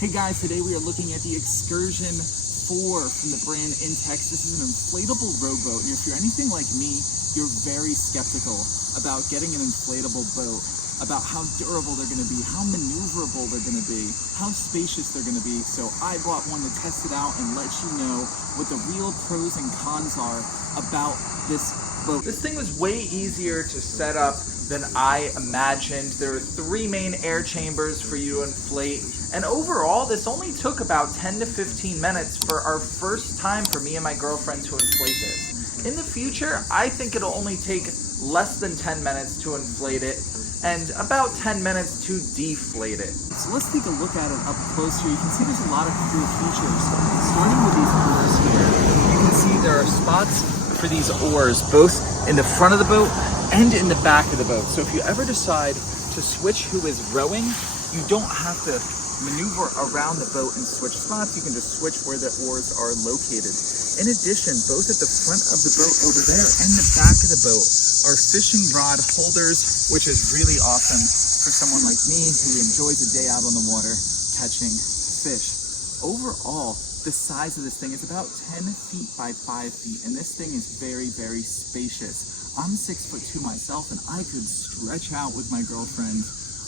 Hey guys, today we are looking at the Excursion 4 from the brand INTEX. This is an inflatable rowboat, and if you're anything like me, you're very skeptical about getting an inflatable boat, about how durable they're going to be, how maneuverable they're going to be, how spacious they're going to be. So I bought one to test it out and let you know what the real pros and cons are about this boat. This thing was way easier to set up than I imagined. There are 3 main air chambers for you to inflate, and overall this only took about 10 to 15 minutes for our first time for me and my girlfriend to inflate this. In the future, I think it'll only take less than 10 minutes to inflate it and about 10 minutes to deflate it. So let's take a look at it up close here. You can see there's a lot of cool features. Starting with these oars here, you can see there are spots for these oars, both in the front of the boat and in the back of the boat. So if you ever decide to switch who is rowing, you don't have to maneuver around the boat and switch spots. You can just switch where the oars are located. In addition, both at the front of the boat over there and the back of the boat are fishing rod holders, which is really awesome for someone like me who enjoys a day out on the water catching fish. Overall, the size of this thing is about 10 feet by 5 feet, and this thing is very, very spacious. I'm 6'2" myself, and I could stretch out with my girlfriend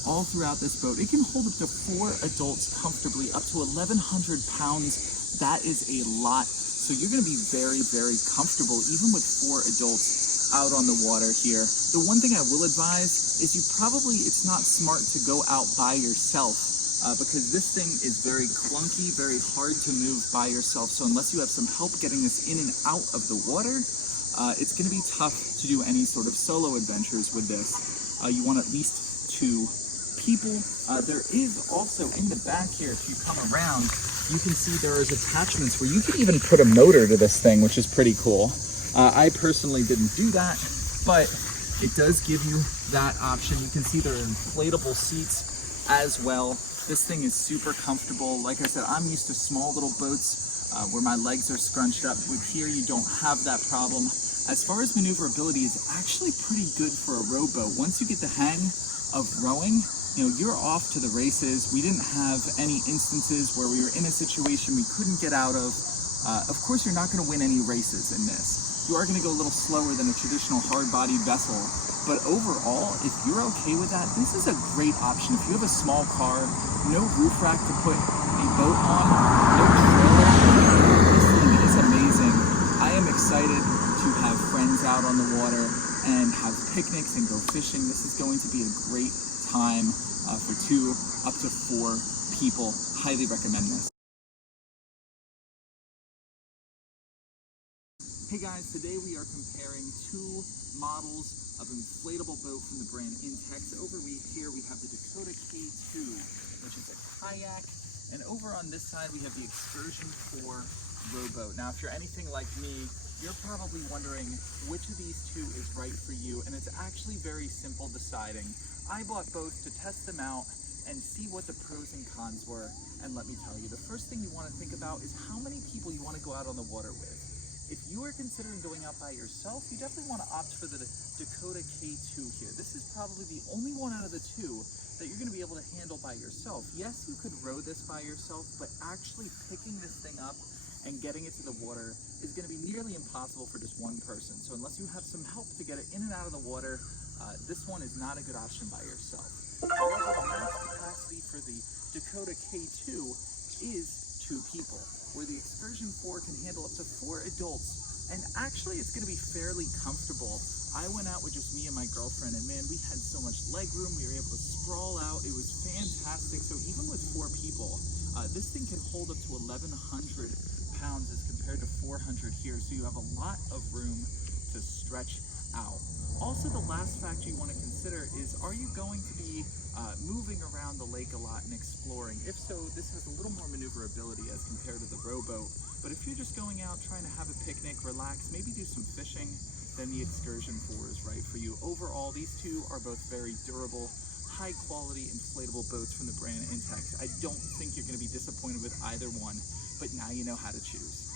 all throughout this boat. It can hold up to 4 adults comfortably, up to 1,100 pounds. That is a lot. So you're gonna be very, very comfortable, even with 4 adults out on the water here. The one thing I will advise is it's not smart to go out by yourself because this thing is very clunky, very hard to move by yourself. So unless you have some help getting this in and out of the water, it's gonna be tough to do any sort of solo adventures with this. You want at least 2 people. There is also in the back here, if you come around, you can see there is attachments where you can even put a motor to this thing, which is pretty cool. I personally didn't do that, but it does give you that option. You can see there are inflatable seats as well. This thing is super comfortable. Like I said, I'm used to small little boats where my legs are scrunched up. With here, you don't have that problem. As far as maneuverability, it's actually pretty good for a rowboat. Once you get the hang of rowing, you're off to the races. We didn't have any instances where we were in a situation we couldn't get out of. Of course, you're not going to win any races in this. You are going to go a little slower than a traditional hard-bodied vessel. But overall, if you're okay with that, this is a great option. If you have a small car, no roof rack to put a boat on, no trailer, this thing is amazing. I am excited to have friends out on the water and have picnics and go fishing. This is going to be a great time for 2 up to 4 people. Highly recommend this. Hey guys, today we are comparing 2 models of inflatable boat from the brand INTEX. Over here we have the Dakota K2, which is a kayak, and over on this side we have the Excursion 4 rowboat. Now if you're anything like me, you're probably wondering which of these 2 is right for you, and it's actually very simple deciding. I bought both to test them out and see what the pros and cons were, and let me tell you, the first thing you want to think about is how many people you want to go out on the water with. If you are considering going out by yourself, you definitely want to opt for the Dakota K2 here. This is probably the only one out of the 2 that you're going to be able to handle by yourself. Yes, you could row this by yourself, but actually picking this thing up and getting it to the water is going to be nearly impossible for just one person. So unless you have some help to get it in and out of the water, this one is not a good option by yourself. However, the max capacity for the Dakota K2 is 2 people, where the Excursion 4 can handle up to 4 adults, and actually it's going to be fairly comfortable. I went out with just me and my girlfriend, and man, we had so much leg room. We were able to sprawl out. It was fantastic. So even with 4 people, this thing can hold up to 1,100 pounds as compared to 400 here, so you have a lot of room to stretch out. Also, the last factor you want to consider is, are you going to be moving around the lake a lot and exploring? If so, this has a little more maneuverability as compared to the rowboat. But if you're just going out trying to have a picnic, relax, maybe do some fishing, then the Excursion 4 is right for you. Overall, these 2 are both very durable, high quality inflatable boats from the brand INTEX. I don't think you're going to be disappointed with either one, but now you know how to choose.